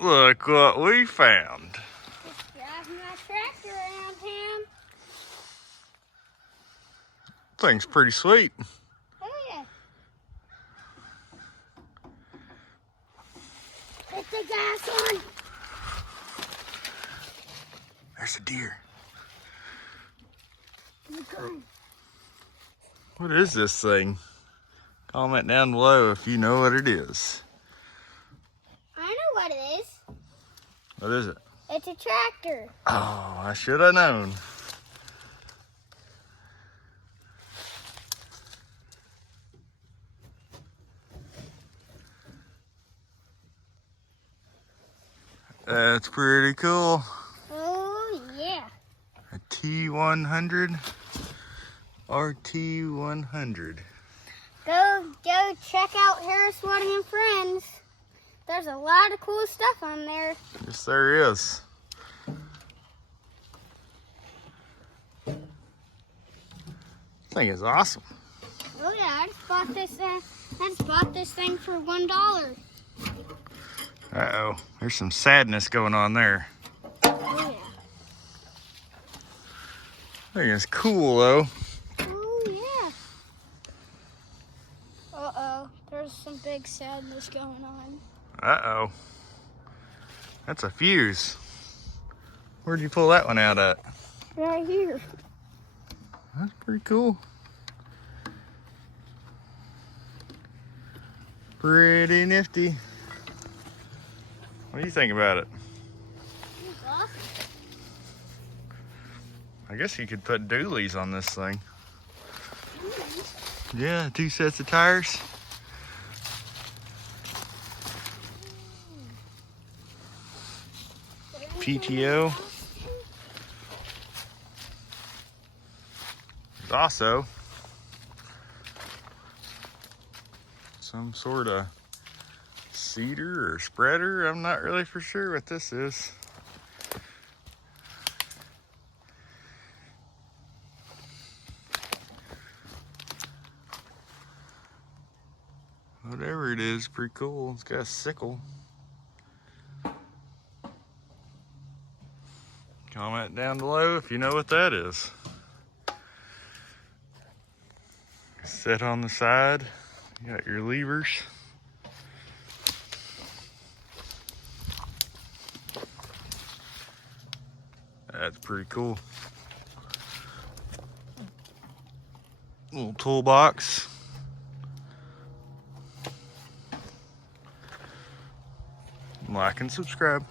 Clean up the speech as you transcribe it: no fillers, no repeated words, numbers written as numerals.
Look what we found. Just driving my tractor around town. Thing's pretty sweet. Oh yeah. Put the gas on. There's a deer. Okay. What is this thing? Comment down below if you know what it is. I know what it is. What is it? It's a tractor. Oh, I should have known. That's pretty cool. Oh yeah. A T100 RT100. Go check out Harris Wedding and Friends. There's a lot of cool stuff on there. Yes, there is. This thing is awesome. Oh yeah, I just bought this thing for $1. Uh-oh, there's some sadness going on there. Oh yeah. Thing is cool though. Oh yeah. Uh-oh, there's some big sadness going on. Uh-oh. That's a fuse. Where'd you pull that one out at? Right here. That's pretty cool. Pretty nifty. What do you think about it? It's awesome. I guess you could put dualies on this thing. Yeah, 2 sets of tires. PTO. There's also some sort of seeder or spreader. I'm not really for sure what this is. Whatever it is, pretty cool. It's got a sickle. Comment down below if you know what that is. Set on the side. You got your levers. That's pretty cool. Little toolbox. Like and subscribe.